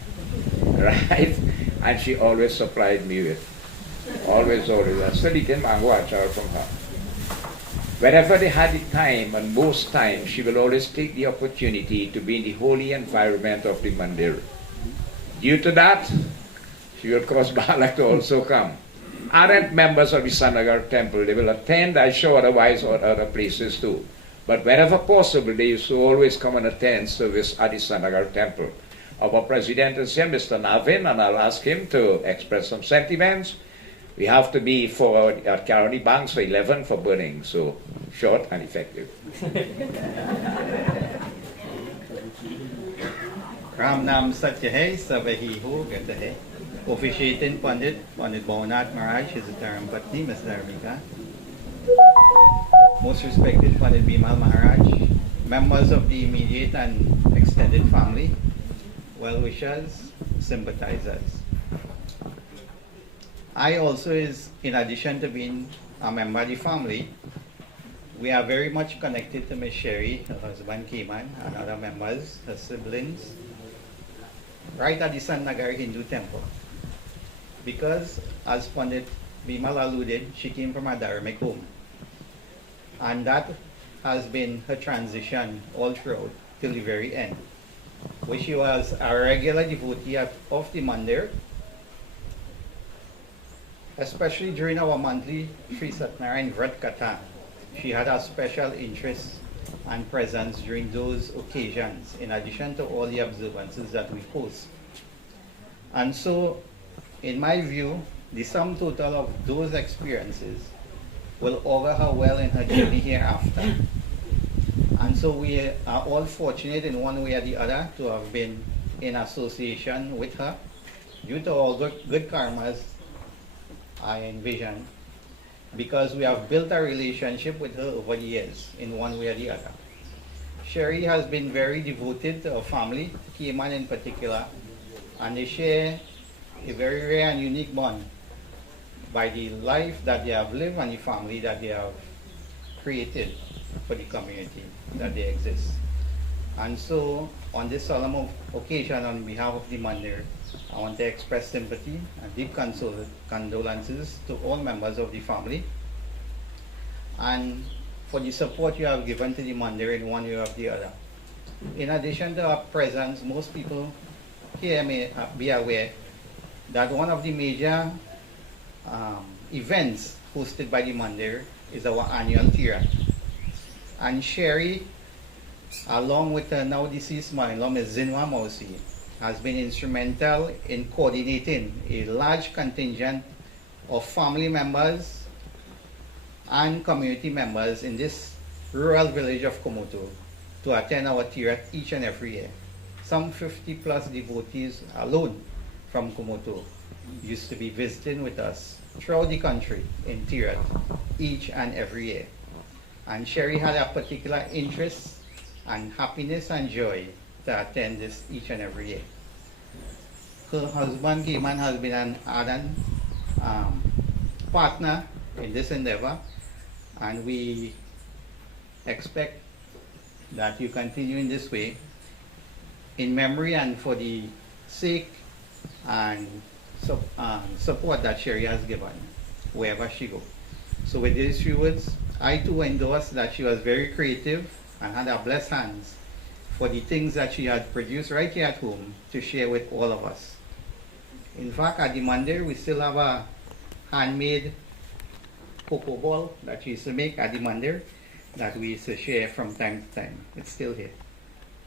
right? And she always supplied me with, always. I still eating mango achar from her. Whenever they had the time, and most times, she will always take the opportunity to be in the holy environment of the mandir. Due to that, she will cause Balak to also come. Aren't members of the Sanagar temple, they will attend, I show otherwise, or other places too. But whenever possible, they used to always come and attend service at the Sanagar temple. Our president is here, Mr. Navin, and I'll ask him to express some sentiments. We have to be for at Cheramanie Banks for 11 for burning, so short and effective. Ram Nam Satya Hai, Savahi Ho Gata Hai. Officiating Pandit Bhavanath Maharaj, his Dharam Patni, Ms. Dharmika. Most respected Pandit Bimal Maharaj, members of the immediate and extended family, well-wishers, sympathizers. I also in addition to being a member of the family, we are very much connected to Ms. Sherry, her husband Keeman, and other members, her siblings, right at the Sant Nagar Hindu temple. Because, as Pandit Bimal alluded, she came from a dharmic home. And that has been her transition all throughout till the very end, where she was a regular devotee of the mandir, especially during our monthly Sri Satnarayan Vrat Katha. She had a special interest and presence during those occasions, in addition to all the observances that we host. And so, in my view, the sum total of those experiences will augur her well in her journey hereafter. And so we are all fortunate in one way or the other to have been in association with her due to all good karmas I envision, because we have built a relationship with her over the years in one way or the other. Sherry has been very devoted to her family, Cayman in particular, and they share a very rare and unique bond by the life that they have lived and the family that they have created for the community that they exist. And so, on this solemn occasion, on behalf of the Mandir, I want to express sympathy and deep condolences to all members of the family, and for the support you have given to the Mandir in one way or the other. In addition to our presence, most people here may be aware that one of the major events hosted by the Mandir is our annual Tira. And Sherry, along with her now deceased mother-in-law, Ms. Zinwa Mausi, has been instrumental in coordinating a large contingent of family members and community members in this rural village of Komoto to attend our Tira each and every year. Some 50 plus devotees alone from Komoto used to be visiting with us throughout the country in Tira each and every year. And Sherry had a particular interest and happiness and joy to attend this each and every year. Her husband, Gaiman, has been an ardent partner in this endeavor, and we expect that you continue in this way in memory and for the sake and support that Sherry has given wherever she goes. So with these few words, I too endorse that she was very creative and had her blessed hands for the things that she had produced right here at home to share with all of us. In fact, at the Mandir, we still have a handmade cocoa ball that she used to make at the Mandir that we used to share from time to time. It's still here.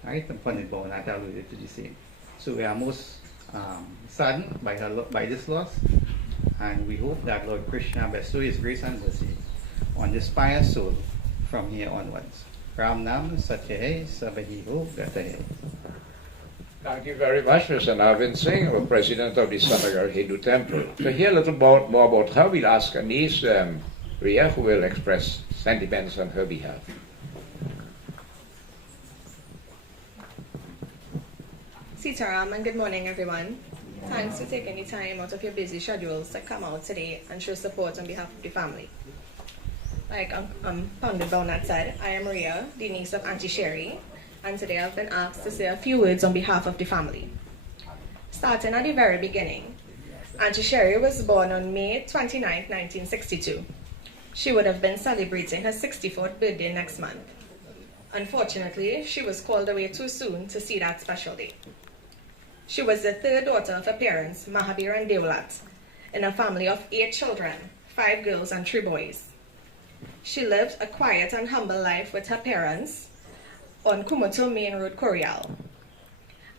Right? And Pandit Bhavanat alluded to the same. So we are most saddened by this loss, and we hope that Lord Krishna bestow His grace and mercy on this pious soul from here onwards. Ram Nam Satya Sabahi Ho Gatahe. Thank you very much, Mr. Navin Singh, the president of the Sanagar Hindu Temple. To hear a little more about her, we'll ask Anis Ria, who will express sentiments on her behalf. Sitaram, and good morning, everyone. Thanks for taking the time out of your busy schedules to come out today and show support on behalf of the family. Like Pandit Bhavanat said, I am Maria, the niece of Auntie Sherry, and today I've been asked to say a few words on behalf of the family. Starting at the very beginning, Auntie Sherry was born on May 29, 1962. She would have been celebrating her 64th birthday next month. Unfortunately, she was called away too soon to see that special day. She was the third daughter of her parents, Mahabir and Devlat, in a family of 8 children, 5 girls and 3 boys. She lived a quiet and humble life with her parents on Kumoto Main Road, Corial.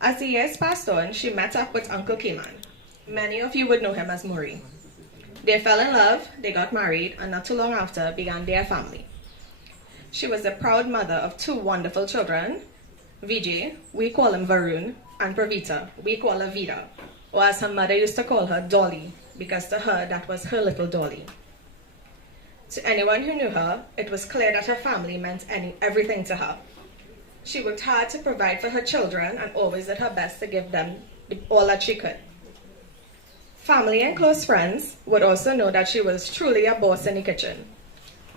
As the years passed on, she met up with Uncle Cayman. Many of you would know him as Muri. They fell in love, they got married, and not too long after began their family. She was the proud mother of 2 wonderful children, Vijay, we call him Varun, and Pravita, we call her Vida, or as her mother used to call her, Dolly, because to her that was her little Dolly. To anyone who knew her, it was clear that her family meant everything to her. She worked hard to provide for her children and always did her best to give them all that she could. Family and close friends would also know that she was truly a boss in the kitchen.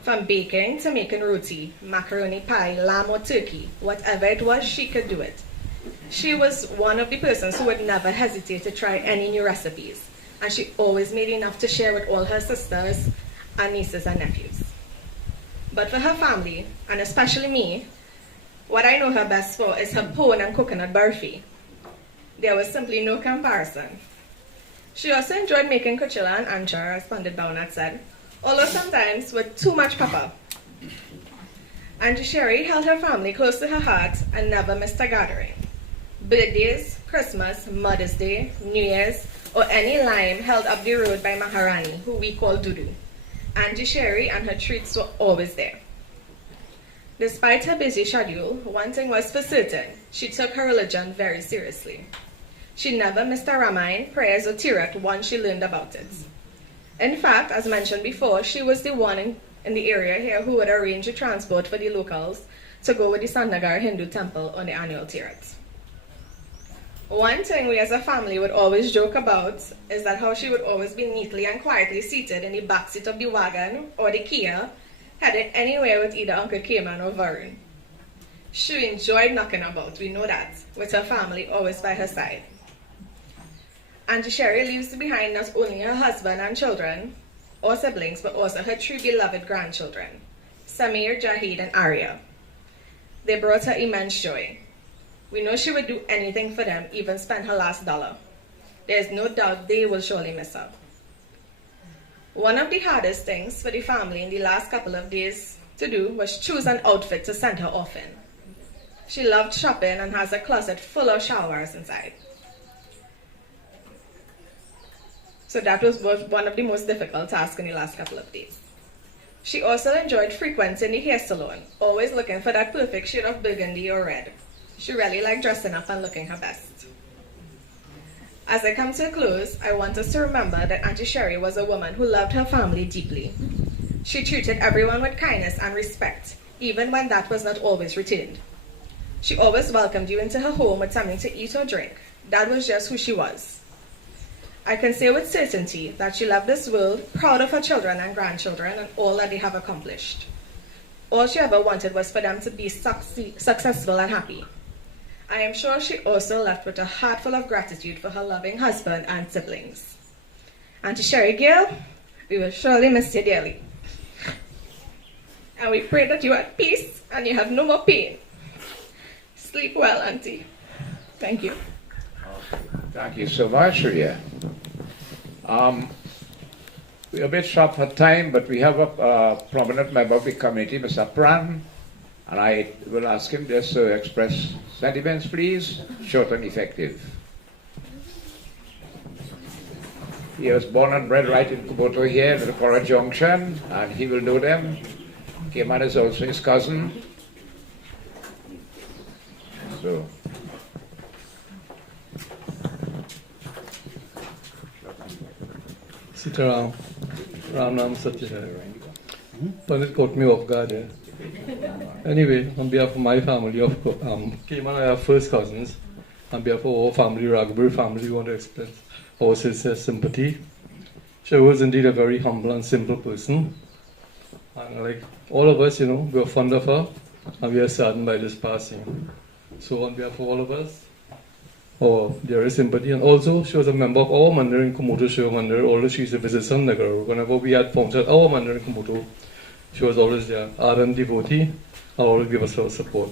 From baking to making roti, macaroni pie, lamb or turkey, whatever it was, she could do it. She was one of the persons who would never hesitate to try any new recipes, and she always made enough to share with all her sisters and nieces and nephews. But for her family, and especially me, what I know her best for is her pone and coconut burfi. There was simply no comparison. She also enjoyed making kuchila and anchor, as Pandit Bhavanat said, although sometimes with too much pepper. Auntie Sherry held her family close to her heart and never missed a gathering. Birthdays, Christmas, Mother's Day, New Year's, or any lime held up the road by Maharani, who we call Dudu. Auntie Sherry and her treats were always there. Despite her busy schedule, one thing was for certain: she took her religion very seriously. She never missed a Ramayana, prayers, or tirat once she learned about it. In fact, as mentioned before, she was the one in the area here who would arrange the transport for the locals to go with the Sandnagar Hindu temple on the annual tirat. One thing we as a family would always joke about is that how she would always be neatly and quietly seated in the backseat of the wagon or the Kia, headed anywhere with either Uncle Cayman or Varun. She enjoyed knocking about, we know that, with her family always by her side. Auntie Sherry leaves behind not only her husband and children, or siblings, but also her three beloved grandchildren, Samir, Jahid, and Arya. They brought her immense joy. We know she would do anything for them, even spend her last dollar. There is no doubt they will surely miss her. One of the hardest things for the family in the last couple of days to do was choose an outfit to send her off in. She loved shopping and has a closet full of showers inside. So that was one of the most difficult tasks in the last couple of days. She also enjoyed frequenting the hair salon, always looking for that perfect shade of burgundy or red. She really liked dressing up and looking her best. As I come to a close, I want us to remember that Auntie Sherry was a woman who loved her family deeply. She treated everyone with kindness and respect, even when that was not always returned. She always welcomed you into her home with something to eat or drink. That was just who she was. I can say with certainty that she loved this world, proud of her children and grandchildren and all that they have accomplished. All she ever wanted was for them to be successful and happy. I am sure she also left with a heart full of gratitude for her loving husband and siblings. Auntie Sherry Gill, we will surely miss you dearly. And we pray that you are at peace and you have no more pain. Sleep well, Auntie. Thank you. Thank you so much, Ria. We're a bit short for time, but we have a prominent member of the community, Mr. Pran, and I will ask him just to express sentiments, please, short and effective. He was born and bred right in Kuboto here, at the Kora Junction, and he will know them. Keman is also his cousin. So. Sitaram, Ram Nam Satya. Pandit caught me off guard there. Anyway, on behalf of my family, Cayman and I are first cousins. On behalf of our family, Raghubar family, we want to express our sincere sympathy. She was indeed a very humble and simple person. And like all of us, we are fond of her and we are saddened by this passing. So on behalf of all of us, our dearest sympathy. And also, she was a member of our mandir in Kumoto Shiva Mandir, although she used to visit Sandnagar. Whenever we had functions at our mandir in Kumoto, she was always there, ardent devotee, and always give us her support.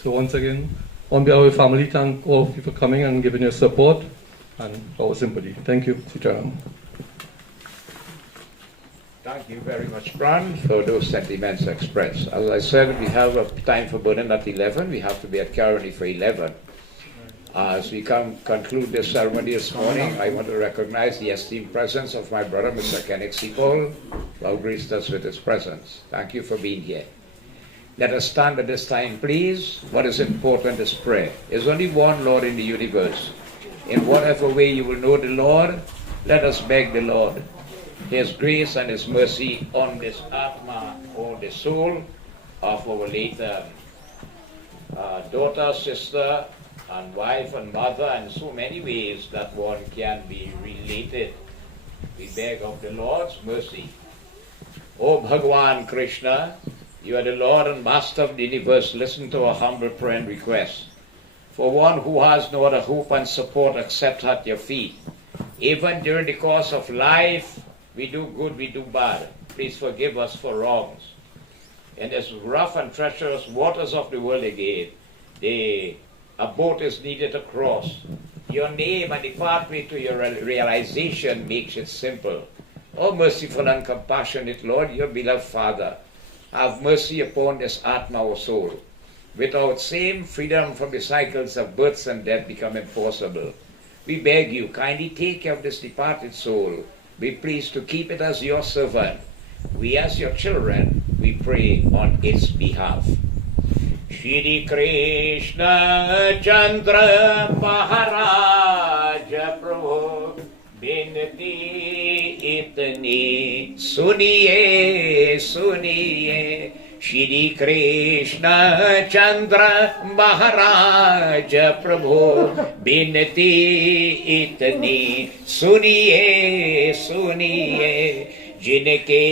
So once again, on behalf of the family, thank all of you for coming and giving your support and our sympathy. Thank you, Sitaram. Thank you very much, Pran, for those sentiments expressed. As I said, we have a time for burning at 11. We have to be at Cheramanie for 11. As we conclude this ceremony this morning, I want to recognize the esteemed presence of my brother, Mr. Kenneth Sipol, who graced us with his presence. Thank you for being here. Let us stand at this time, please. What is important is prayer. There's only one Lord in the universe. In whatever way you will know the Lord, let us beg the Lord His grace and His mercy on this Atma, or the soul of our late daughter, sister, and wife and mother, and so many ways that one can be related. We beg of the Lord's mercy. O Bhagwan Krishna, you are the Lord and Master of the universe. Listen to our humble prayer and request. For one who has no other hope and support except at your feet, Even during the course of life, we do good, we do bad. Please forgive us for wrongs. In this rough and treacherous waters of the world again, a boat is needed to cross. Your name and the pathway to your realization makes it simple. Oh, merciful and compassionate Lord, your beloved Father, have mercy upon this Atma or soul. Without same, freedom from the cycles of births and death become impossible. We beg you, kindly take care of this departed soul. Be pleased to keep it as your servant. We as your children, we pray on its behalf. Shri Krishna Chandra Maharaj Prabhu Binti Itni Suniye Suniye Shri Krishna Chandra Maharaj Prabhu Binti Itni Suniye Suniye जिनके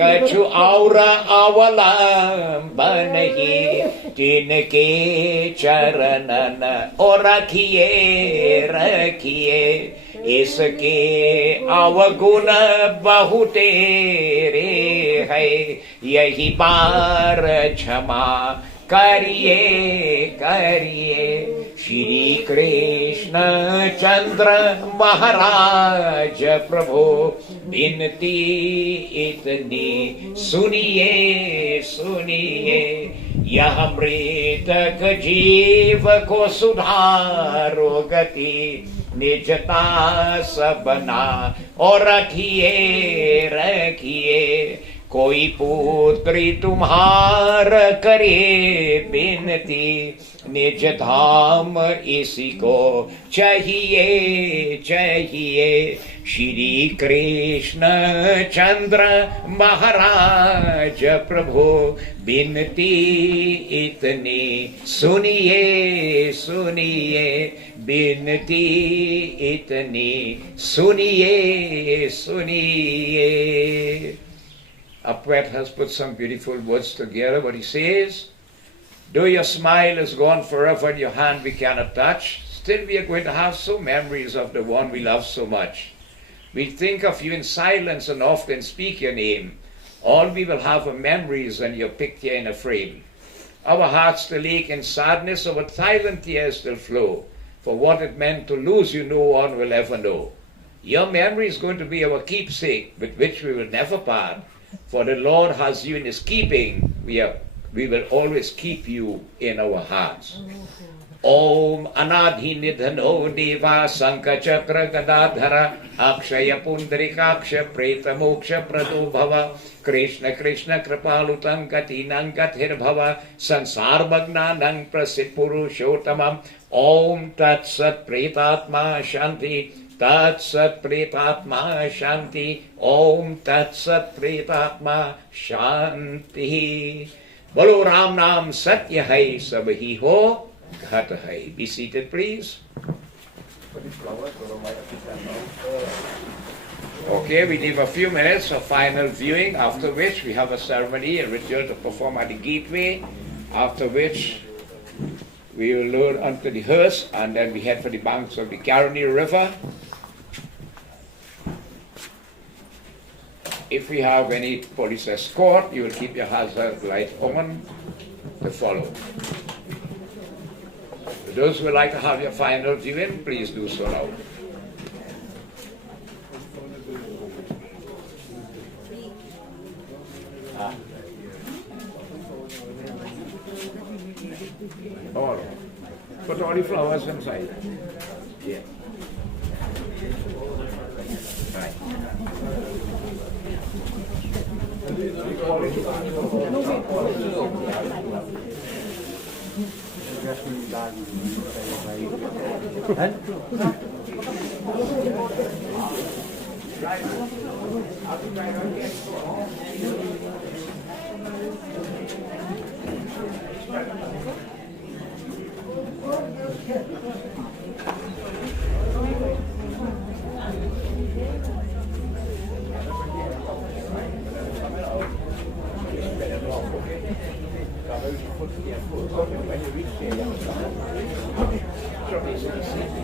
कछु और अवलंबन ही तिनके चरणन और रखिए रखिए इसके अवगुण बहुतेरे है यही बार क्षमा करिए करिए श्री कृष्ण चंद्र महाराज प्रभु बिनती इतनी सुनिए सुनिए यह मृतक जीव को सुधारो गति निजता सबना और रखिए रखिए कोई पुत्री तुम्हार करे बिनती निज धाम इसी को चाहिए चाहिए श्री कृष्ण चंद्र महाराज प्रभु बिनती इतनी सुनिए सुनिए बिनती इतनी सुनिए सुनिए. A poet has put some beautiful words together, but he says, though your smile is gone forever and your hand we cannot touch, still we are going to have so memories of the one we love so much. We think of you in silence and often speak your name. All we will have are memories and your picture in a frame. Our hearts still ache in sadness, our silent tears still flow. For what it meant to lose you, no one will ever know. Your memory is going to be our keepsake, with which we will never part. For the Lord has you in his keeping. We will always keep you in our hearts. Om Anadhi Nidhano Deva Sankachakra Gadadhara Akshaya Pundarikaksha Preta Moksha Prado Bhava Krishna Krishna Kripalutam Gatinam Gathir Bhava Sansar Magnanam Prasid Purushotamam Om Tat Sat Pretatma Shanti Tat Sat Pretatma Shanti Om Tat Sat Pretatma Shanti. Bolo Ram Nam Satya Hai Sabhi Ho Ghat Hai. Be seated, please. Okay, we leave a few minutes of final viewing, after which we have a ceremony, a ritual to perform at the gateway, after which we will load onto the hearse and then we head for the banks of the Cheramanie River. If we have any police escort, you will keep your hazard light on to follow. For those who would like to have your final viewing, please do so now. All. Put all the flowers inside. Yeah. Right.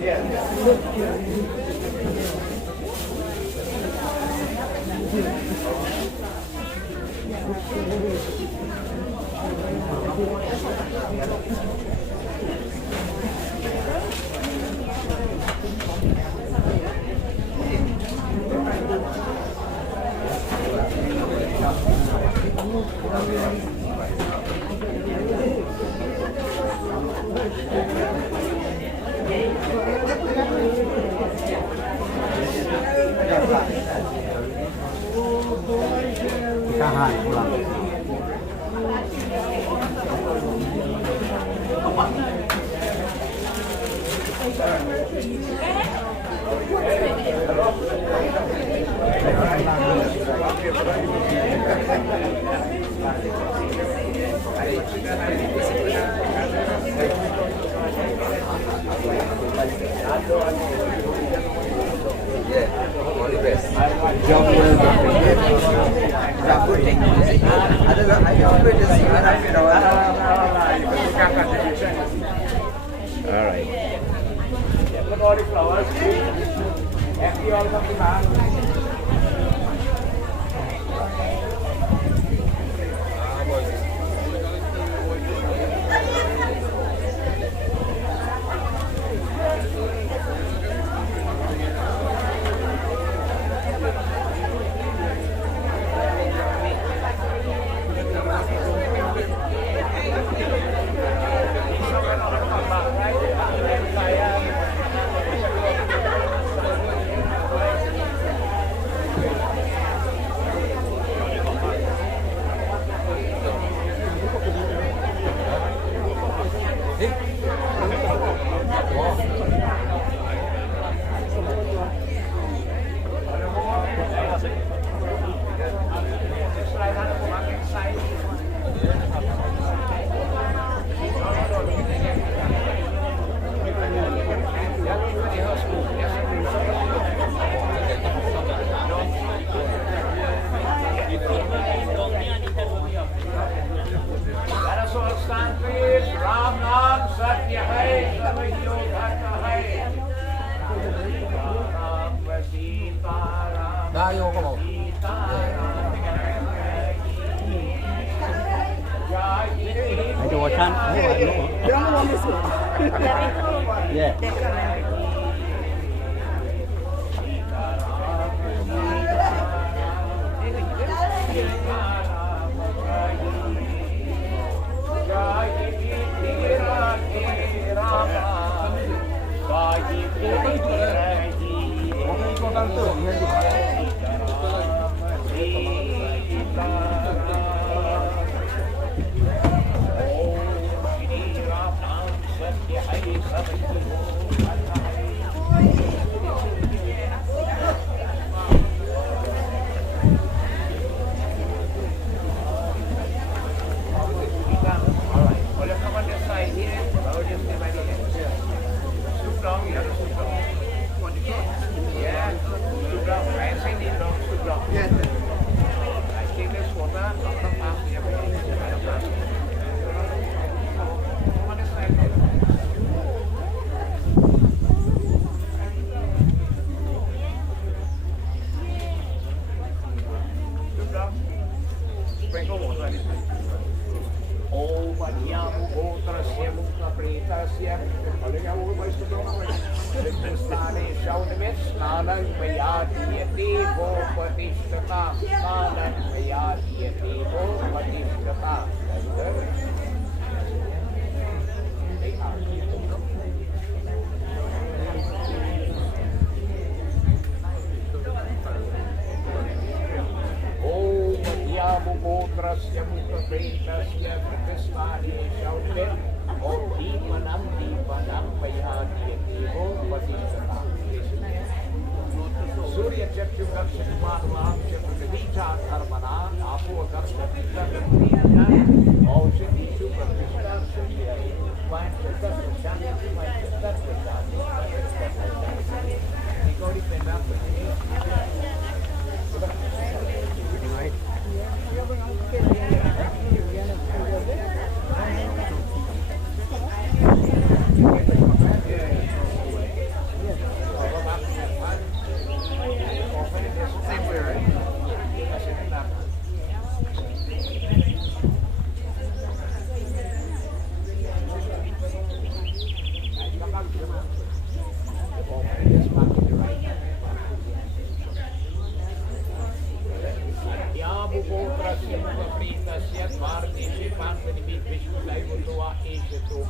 Yeah. Ikahan pulang. All right.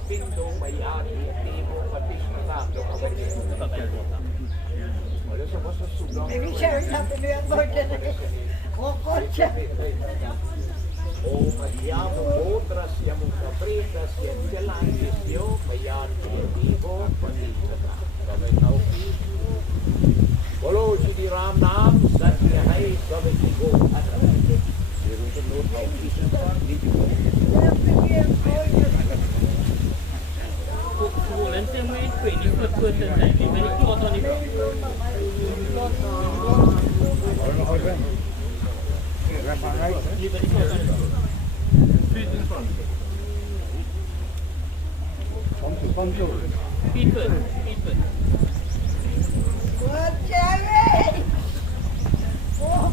Pindo Bayati Maybe Sharon have to be a virgin. Oh, concha. O Mariamo outras siamo capretas che celangio mediante vivo panitata. Dove tauki. Bolo ci di Ram Nam satya hai dove ci go atra. Diru to no tauki ni ju. Volunteer mai training for person time. Very close on it. People. What, Jerry? Oh.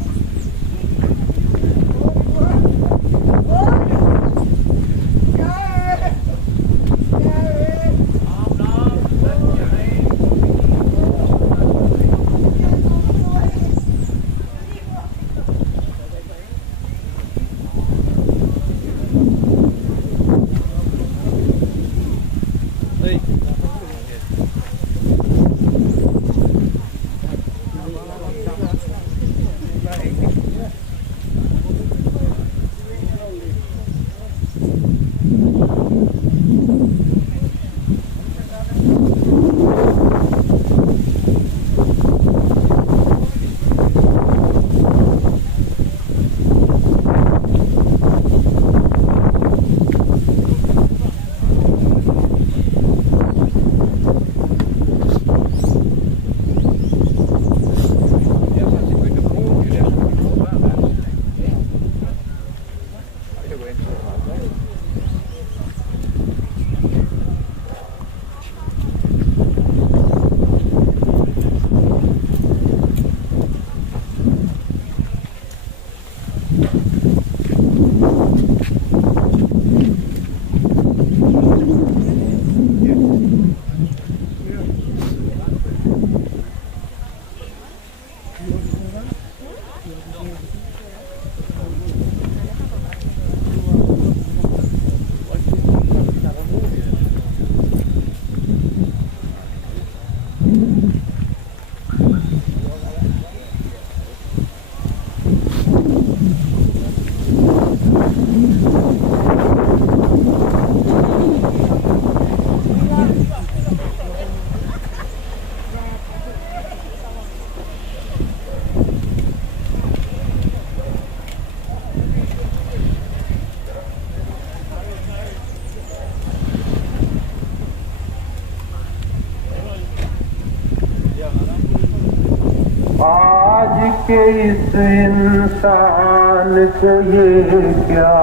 के इस इंसान को ये क्या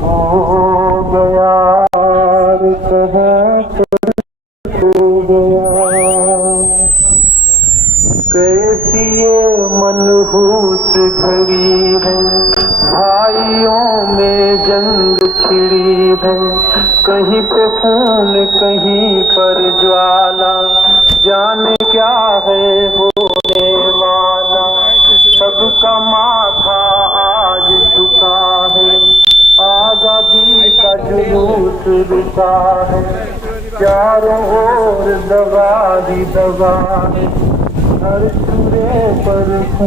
हो गया, कहाँ खो गया। कैसी ये मनहूस घड़ी है, भाइयों में जंग छिड़ी है। कहीं पे खून कहीं पर ज्वाला, जाने क्या है होने वाला। सबका माथा आज झुका है, आजादी का जुलूस रुका है। चारों ओर दगा ही दगा है, हर सिरे पर